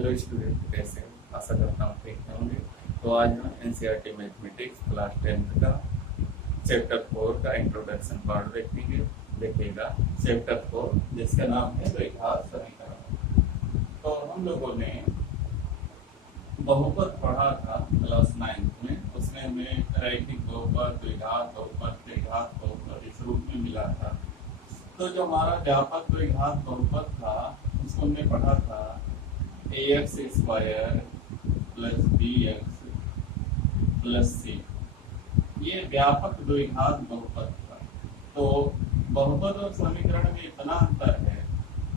Hello student, कैसे हो? आशा करता हूँ ठीक होंगे। तो आज हम एनसीईआरटी मैथमेटिक्स क्लास 10th का चैप्टर 4 का इंट्रोडक्शन पार्ट देखेंगे। देखिएगा चैप्टर 4 जिसका नाम है द्विघात समीकरण। तो हम लोगों ने बहुपद पढ़ा था क्लास 9th में। उसमें हमें रैखिक बहुपद, द्विघात बहुपद, त्रिघात बहुपद इस रूप में मिला था। तो जो हमारा व्यापक द्विघात बहुपद था उसको हमने पढ़ा था ax square plus bx plus c। ये व्यापक द्विघात बहुपद था। तो बहुपद और समीकरण में इतना अंतर है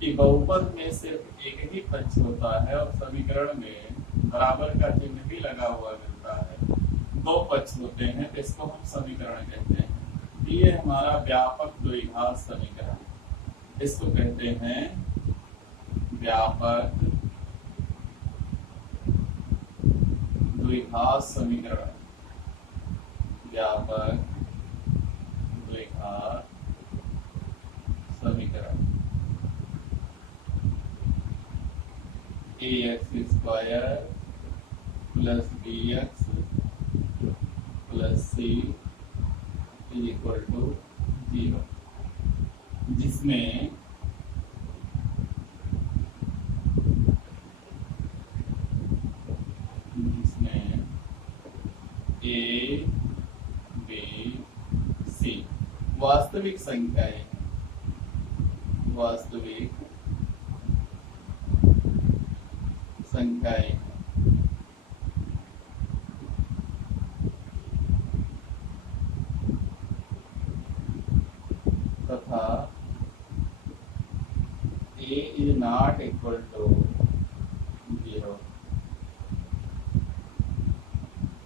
कि बहुपद में सिर्फ एक ही पक्ष होता है और समीकरण में बराबर का चिन्ह भी लगा हुआ मिलता है। दो पक्ष होते हैं तो इसको हम समीकरण कहते हैं। ये हमारा व्यापक द्विघात समीकरण, इसको कहते हैं व्यापक द्विघात समीकरण। व्यापक द्विघात समीकरण ax square plus bx plus c is equal to 0, जिसमें a b c वास्तविक संख्याएं हैं। वास्तविक संख्याएं हैं। तथा a is not equal to 0।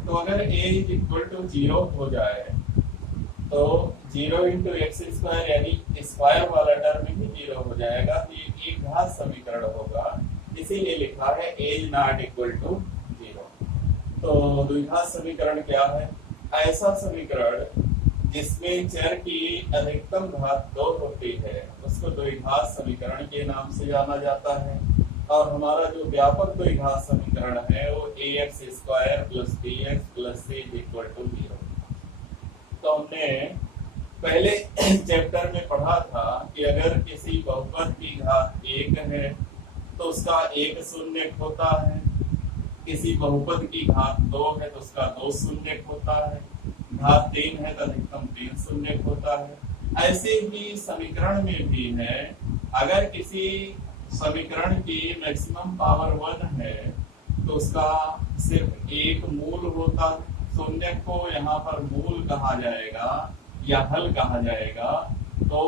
तो अगर a इज इक्वल टू 0 हो जाए तो 0 इंटू एक्स स्क्वायर यानी स्क्वायर वाला टर्म भी 0 हो जाएगा। तो ये एक घात समीकरण होगा, इसीलिए लिखा है a is not equal to 0। तो द्विघात समीकरण क्या है? ऐसा समीकरण जिसमें चर की अधिकतम घात 2 होती है उसको द्विघात समीकरण के नाम से जाना जाता है। और हमारा जो व्यापक द्विघात समीकरण है वो ax square plus bx plus c equal to 0। तो हमने पहले चैप्टर में पढ़ा था कि अगर किसी बहुपद की घात 1 है तो उसका 1 शून्य होता है, किसी बहुपद की घात 2 है तो उसका 2 शून्य होता है, घात 3 है तो अधिकतम 3 शून्य होता है। ऐसे ही समीकरण में भी है, अगर किसी समीकरण की मैक्सिमम पावर 1 है तो उसका सिर्फ एक मूल होता है। शून्य को यहाँ पर मूल कहा जाएगा या हल कहा जाएगा। तो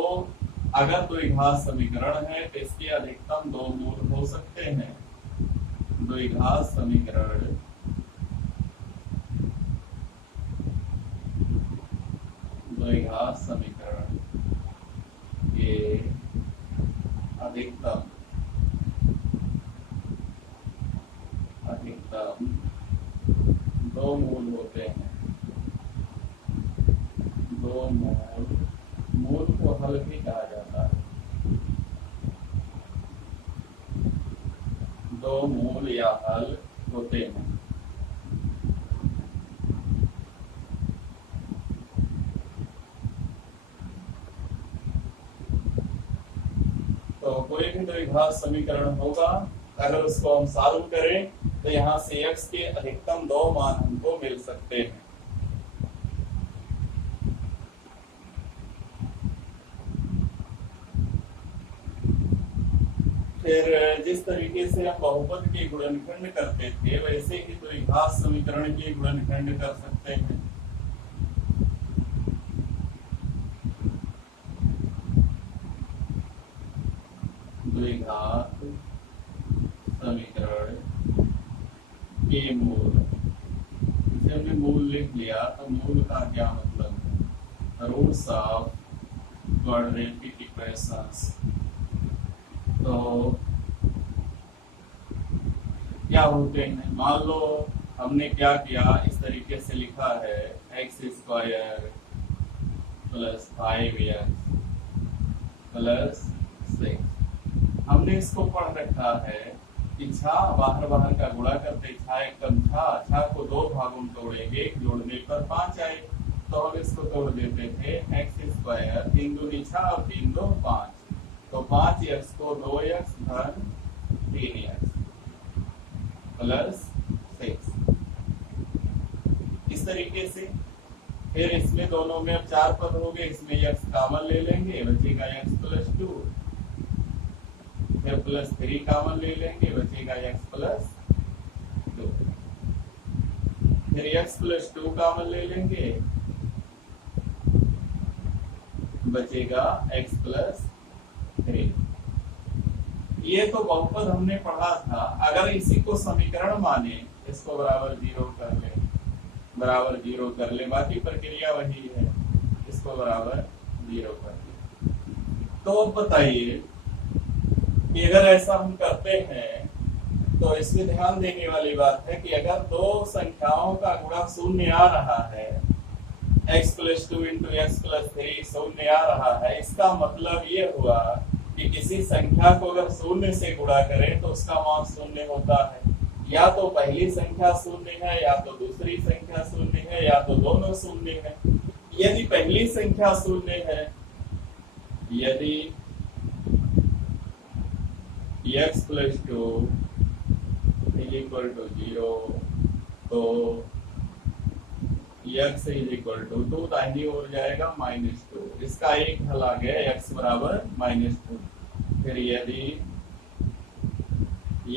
अगर द्विघात समीकरण है तो इसके अधिकतम 2 मूल हो सकते हैं। द्विघात समीकरण द्विघात समीकरण के अधिकतम 2 मूल होते हैं। 2 मूल को हल भी कहा जाता है। 2 मूल या हल होते हैं। तो कोई भी द्विघात समीकरण होगा, अगर उसको हम सॉल्व करें तो यहाँ से x के अधिकतम 2 मान हमको मिल सकते हैं। फिर जिस तरीके से हम बहुपद के गुणनखंड करते थे वैसे ही द्विघात समीकरण के गुणनखंड कर सकते हैं। द्विघात समीकरण के मूल, इसे हमने मूल लिख लिया तो मूल का क्या मतलब है? Roots of quadratic equations. तो क्या होते हैं? मान लो हमने क्या किया, इस तरीके से लिखा है x square plus 5x plus 6। हमने इसको पढ़ रखा है छा बाहर बाहर का गुणा करते छा एक कम छा, छा को दो भागों में तोड़ेंगे, एक जोड़ने पर 5 आए, तो हम इसको तोड़ देते थे एक्स स्क्वायर, 3 दूनी छा और 3 दो 5, तो 5x को 2x धन 3x प्लस 6। इस तरीके से फिर इसमें दोनों में अब 4 पद हो गए, इसमें x कॉमन ले लेंगे, बचेगा x प्लस 2, फिर प्लस 3 कॉमन ले लेंगे, बचेगा x प्लस 2, फिर x प्लस 2 कॉमन ले लेंगे, बचेगा x प्लस 3। ये तो बहुपद हमने पढ़ा था। अगर इसी को समीकरण माने, इसको बराबर 0 कर ले, बराबर 0 कर ले, बाकी प्रक्रिया वही है, इसको बराबर 0 कर ले। तो अब बताइए कि अगर ऐसा हम करते हैं तो इसमें ध्यान देने वाली बात है कि अगर दो संख्याओं का गुणा शून्य आ रहा है, x plus 2 into x plus 3 शून्य आ रहा है, इसका मतलब ये हुआ कि किसी संख्या को अगर शून्य से गुणा करें तो उसका मान शून्य होता है। या तो पहली संख्या शून्य है, या तो दूसरी संख्या शून्य है, या तो दोनों शून्य है। यदि पहली संख्या शून्य है, यदि x plus 2 is equal to 0, तो x इज इक्वल टू 2 दाहिनी ओर जाएगा -2, इसका एक हल आ गया x बराबर -2। फिर यदि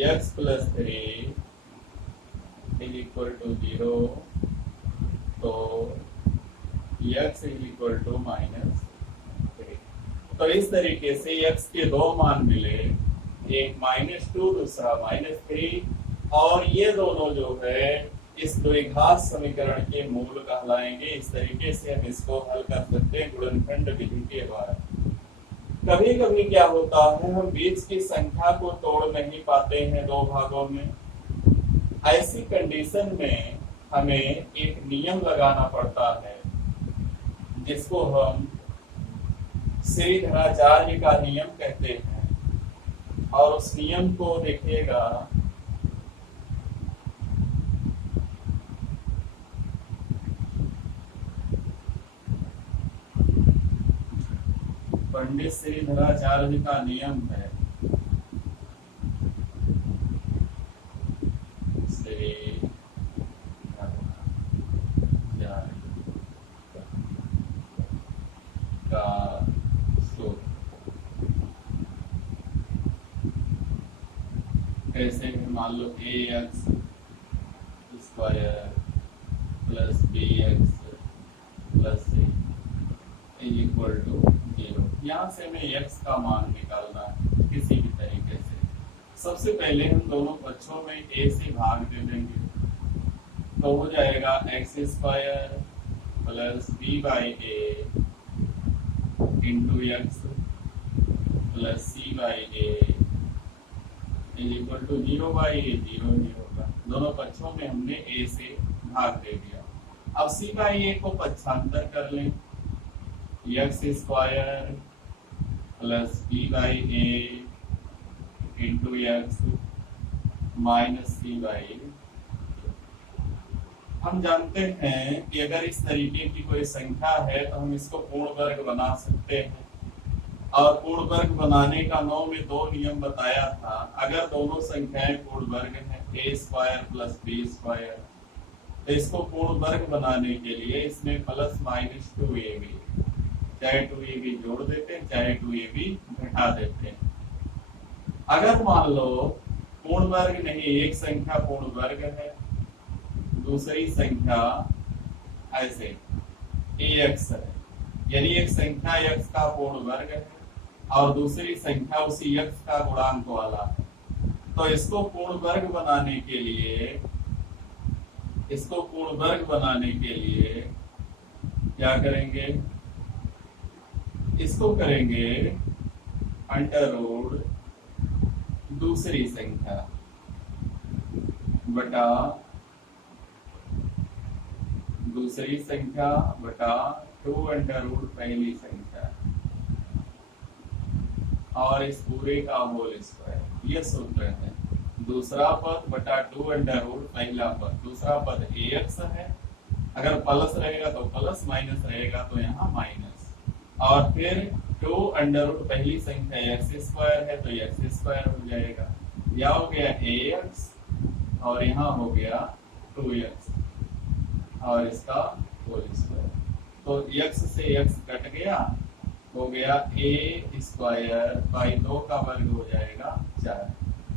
x plus 3 is equal to 0, तो x इज इक्वल टू -3। तो इस तरीके से x के दो मान मिले, एक -2 दूसरा -3, और ये दोनों जो है इस द्विघात समीकरण के मूल कहलाएंगे। इस तरीके से हम इसको हल कर सकते हैं गुणनखंड विधि के द्वारा। कभी कभी क्या होता है, हम बीच की संख्या को तोड़ नहीं पाते हैं दो भागों में। ऐसी कंडीशन में हमें एक नियम लगाना पड़ता है, जिसको हम श्रीधराचार्य का नियम कहते हैं। और उस नियम को देखिएगा, पंडित श्रीधराचार्य का नियम है, कैसे भी मान लो ax square plus bx plus c is equal to 0। यहाँ से हमें x का मान निकालना है किसी भी तरीके से। सबसे पहले हम दोनों पक्षों में a से भाग दे देंगे, तो हो जाएगा x square plus b by a into x plus c by a is equal to 0 by a, 0 ही होगा। दोनों पक्षों में हमने a से भाग दे दिया। अब c बाई ए को पक्षांतर कर लें, x square plus b by a into x minus c by. हम जानते हैं कि अगर इस तरीके की कोई संख्या है तो हम इसको पूर्ण वर्ग बना सकते हैं। और पूर्ण वर्ग बनाने का 9 में 2 नियम बताया था। अगर दोनों संख्याएं पूर्ण वर्ग हैं, a square plus b square, तो इसको पूर्ण वर्ग बनाने के लिए इसमें प्लस माइनस 2ab, चाहे 2ab जोड़ देते हैं चाहे 2ab घटा देते हैं। अगर मान लो पूर्ण वर्ग नहीं, एक संख्या पूर्ण वर्ग है, दूसरी संख्या ऐसे ax है, यानी एक संख्या x का पूर्ण वर्ग है और दूसरी संख्या उसी x का गुणांक वाला है, तो इसको पूर्ण वर्ग बनाने के लिए, इसको पूर्ण वर्ग बनाने के लिए क्या करेंगे, इसको करेंगे अंडर रूट दूसरी संख्या बटा दूसरी संख्या बटा 2 अंडर रूट पहली संख्या, और इस पूरे का होल स्क्वायर। ये सूत्र है। दूसरा पद बटा 2 अंडर रूट पहला पद, दूसरा पद ax है, अगर प्लस रहेगा तो प्लस, माइनस रहेगा तो यहाँ माइनस, और फिर 2 अंडर रूट पहली संख्या एक्स स्क्वायर है तो एक्स स्क्वायर हो जाएगा, यह हो गया ax और यहाँ हो गया 2x और इसका होल स्क्वायर, तो x से x कट गया, हो गया a स्क्वायर बाई 2 का वर्ग हो जाएगा 4,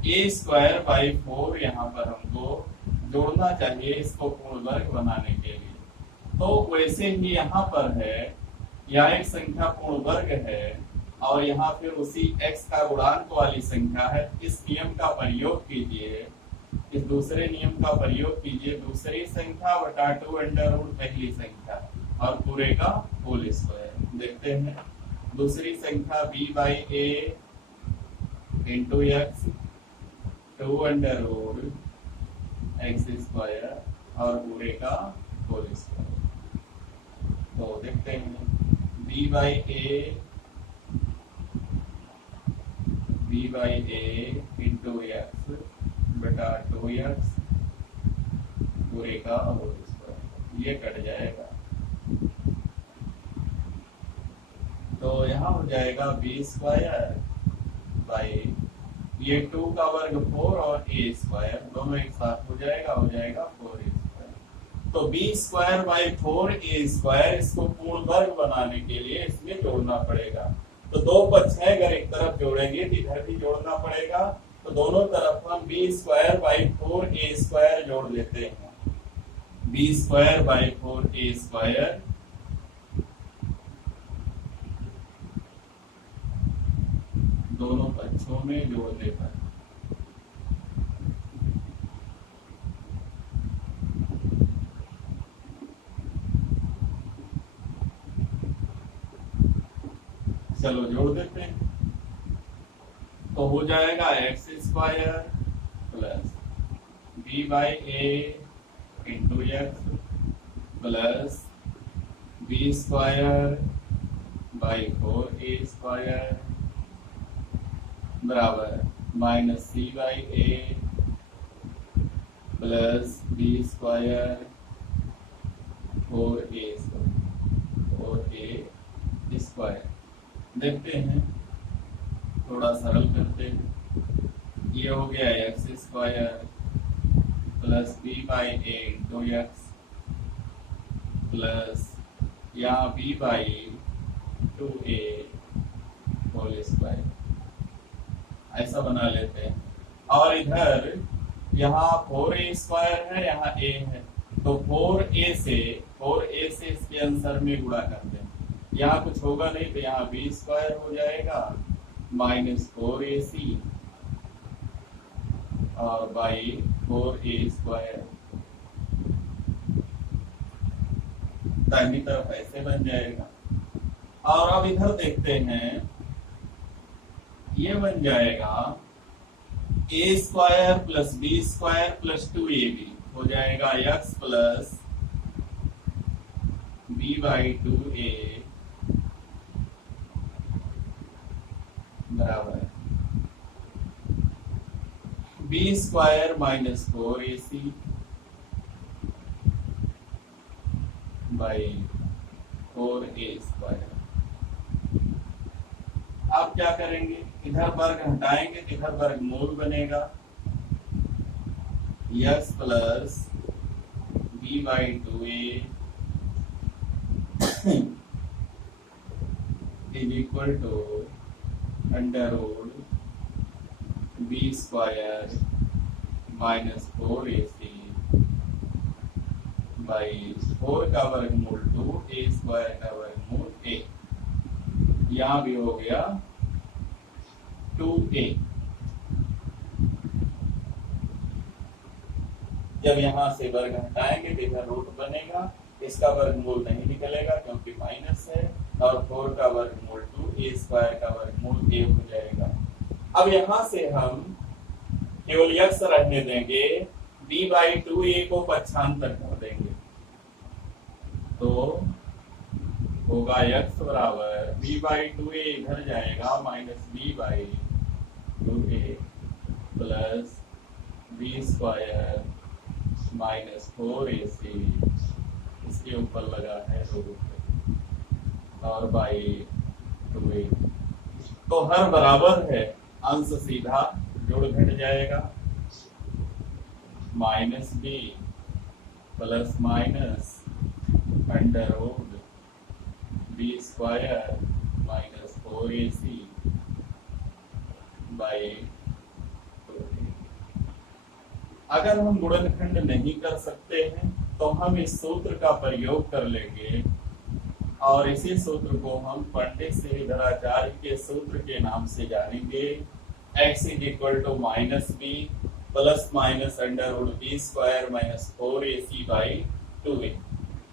a स्क्वायर बाई 4 यहाँ पर हमको जोड़ना चाहिए इसको पूर्ण वर्ग बनाने के लिए। तो वैसे ही यहाँ पर है, यह एक संख्या पूर्ण वर्ग है और यहाँ फिर उसी x का गुणांक वाली संख्या है, इस नियम का प्रयोग कीजिए, इस दूसरे नियम का प्रयोग कीजिए, दूसरी संख्या बटा 2 अंडर रूट पहली संख्या और पूरे का होल स्क्वायर। देखते हैं दूसरी संख्या b by a into x 2 under root x square और पूरे का होल स्क्वायर। तो देखते हैं b by a into x बटा 2x पूरे का होल स्क्वायर, ये कट जाएगा, तो यहाँ हो जाएगा b स्क्वायर बाई ये 2 का वर्ग 4 और a स्क्वायर दोनों एक साथ हो जाएगा 4a स्क्वायर, तो b square by 4a square, इसको पूर्ण वर्ग बनाने के लिए इसमें जोड़ना पड़ेगा। तो दो पक्ष है, अगर एक तरफ जोड़ेंगे तो इधर भी जोड़ना पड़ेगा, तो दोनों तरफ हम b square by 4a square जोड़ लेते हैं, b square by 4a square दोनों पक्षों में जोड़ने पर चलो जोड़ देते हैं, तो हो जाएगा x square plus b by a into x plus b square by 4a square बराबर minus c by a plus b square 4a square. देखते हैं, थोड़ा सरल करते हैं, ये हो गया x square plus b by a into x plus यहाँ b by 2a whole square, ऐसा बना लेते हैं। और इधर यहाँ 4a स्क्वायर है, यहाँ a है, तो 4a से इसके आंसर में गुणा कर दें, यहाँ कुछ होगा नहीं तो यहाँ b स्क्वायर हो जाएगा माइनस 4ac और बाई 4a स्क्वायर, दाहिनी तरफ ऐसे बन जाएगा। और अब इधर देखते हैं, ये बन जाएगा a square plus b square plus 2ab हो जाएगा x plus b by 2a बराबर b square minus 4ac by 4a square. आप क्या करेंगे, इधर वर्ग हटाएंगे तो इधर वर्ग मूल बनेगा, x plus b by 2a is equal to under root b square minus 4ac by 4 का वर्गमूल 2a स्क्वायर का वर्गमूल a, यहाँ भी हो गया 2a। जब यहाँ से वर्ग हटाएंगे तो इधर रूट बनेगा, इसका वर्गमूल नहीं निकलेगा क्योंकि माइनस है, और 4 का वर्गमूल 2a स्क्वायर का वर्गमूल a हो जाएगा। अब यहाँ से हम केवल x रहने देंगे, b बाई 2a को पक्षांतर कर देंगे, तो होगा x बराबर b बाई 2a इधर जाएगा minus b by 2a plus b square minus 4ac इसके ऊपर लगा है रूट और बाई 2a। तो हर बराबर है, अंश सीधा जोड़ घट जाएगा, minus b plus minus under root b square minus 4ac by 2a। अगर हम गुणनखंड नहीं कर सकते हैं तो हम इस सूत्र का प्रयोग कर लेंगे और इसी सूत्र को हम पंडित श्रीधराचार्य के सूत्र के नाम से जानेंगे। x is equal to minus b plus minus under root b square minus 4ac by 2a।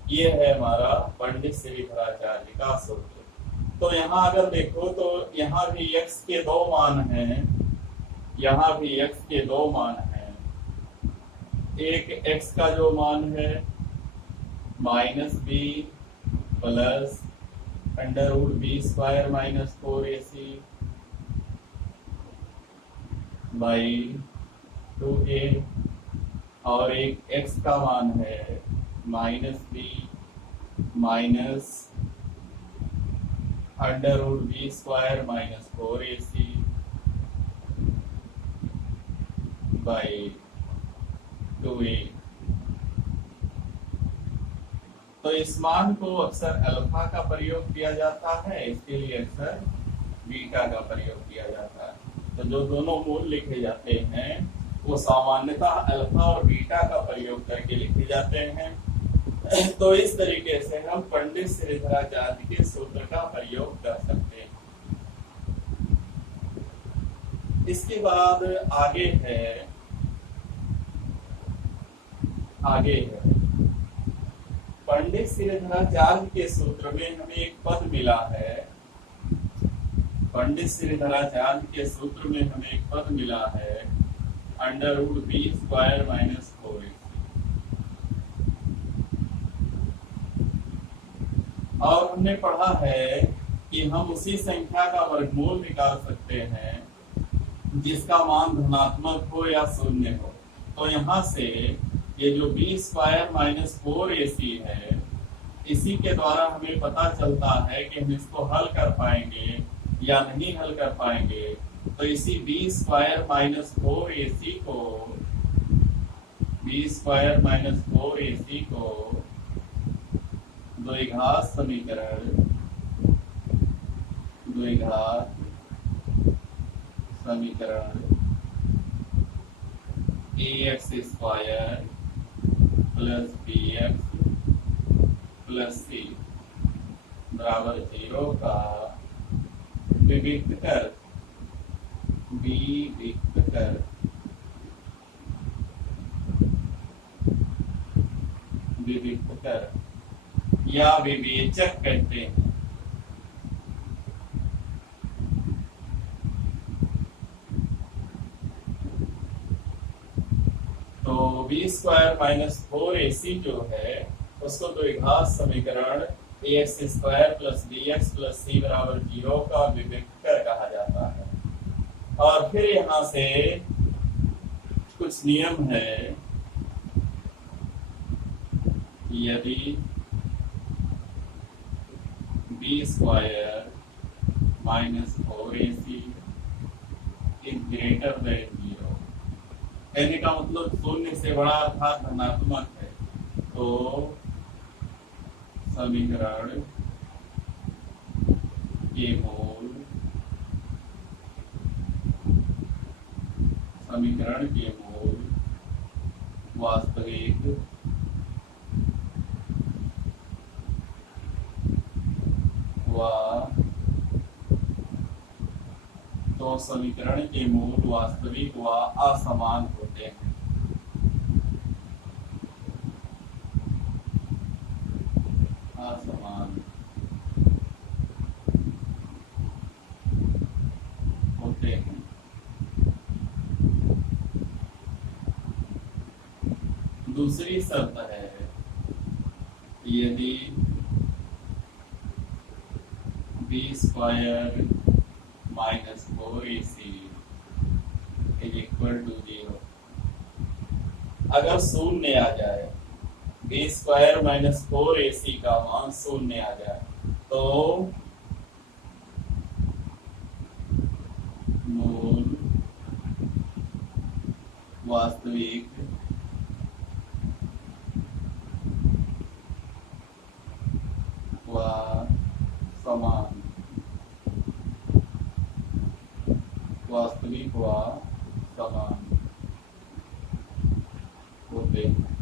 ये है हमारा पंडित श्रीधराचार्य का सूत्र। तो यहाँ अगर देखो तो यहाँ भी x के दो मान हैं, यहाँ भी x के दो मान हैं। एक x का जो मान है minus b plus under root b square minus 4ac by 2a, और एक x का मान है minus b minus under root b square minus 4ac by 2a। तो इस मान को अक्सर अल्फा का प्रयोग किया जाता है, इसके लिए अक्सर बीटा का प्रयोग किया जाता है। तो जो दोनों मूल लिखे जाते हैं वो सामान्यतः अल्फा और बीटा का प्रयोग करके लिखे जाते हैं। तो इस तरीके से हम पंडित श्रीधराचार्य के सूत्र का प्रयोग कर सकते हैं। इसके बाद आगे है पंडित श्रीधराचार्य के सूत्र में हमें एक पद मिला है। पंडित श्रीधराचार्य के सूत्र में हमें एक पद मिला है under root b square minus 4ac। और हमने पढ़ा है कि हम उसी संख्या का वर्गमूल निकाल सकते हैं जिसका मान धनात्मक हो या शून्य हो। तो यहाँ से ये जो बी स्क्वायर माइनस 4ac है, इसी के द्वारा हमें पता चलता है कि हम इसको हल कर पाएंगे या नहीं हल कर पाएंगे। तो इसी बी स्क्वायर माइनस 4ac को द्विघात समीकरण ax square plus bx plus c बराबर 0 का विविक्त कर या विवेचक कहते हैं। तो बी स्क्वायर माइनस 4ac जो है उसको द्विघात समीकरण ax square plus bx plus c बराबर 0 का विविक्तर कहा जाता है। और फिर यहाँ से कुछ नियम है। यदि b square minus 4ac is greater than 0, कहने का मतलब शून्य से बड़ा अर्थात धनात्मक है, तो समीकरण के मूल वास्तविक तो समीकरण के मूल वास्तविक व असमान होते हैं। असमान होते हैं। दूसरी शर्त है यदि b square minus 4ac is equal to 0, अगर शून्य आ जाए, बी स्क्वायर माइनस 4ac का मान शून्य आ जाए तो मूल वास्तविक व समान, वास्तविक व समान होते हैं।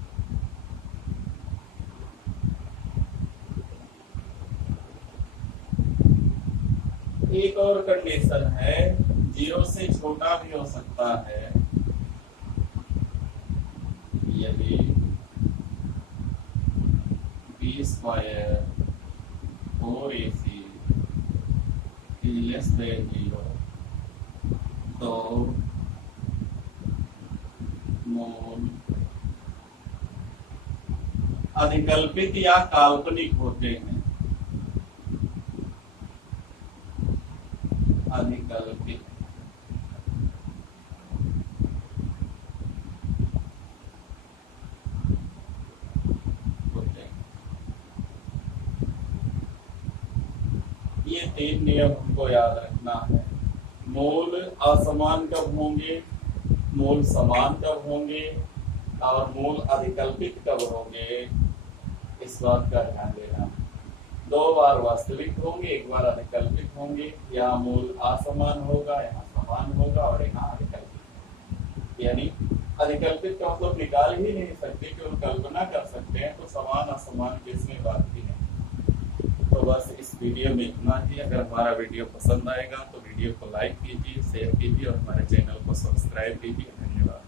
एक और कंडीशन है, 0 से छोटा भी हो सकता है यदि b square 4ac less than 0 तो मूल अधिकल्पित या काल्पनिक होते हैं। अधिकल्पित होते हैं। ये 3 नियम हमको याद रखना है। मूल असमान कब होंगे, मूल समान कब होंगे और मूल अधिकल्पित कब होंगे, इस बात का ध्यान देना। 2 बार वास्तविक होंगे, 1 बार अधिकल्पित होंगे। यहाँ मूल असमान होगा, यहाँ समान होगा और यहाँ अधिकल्पित। यानी अधिकल्पित का मतलब निकाल ही नहीं सकते, केवल कल्पना कर सकते हैं, तो समान असमान की इसमें बात ही नहीं। तो बस इस वीडियो में इतना ही। अगर हमारा वीडियो पसंद आएगा तो वीडियो को लाइक कीजिए, शेयर कीजिए और हमारे चैनल को सब्सक्राइब कीजिए। धन्यवाद।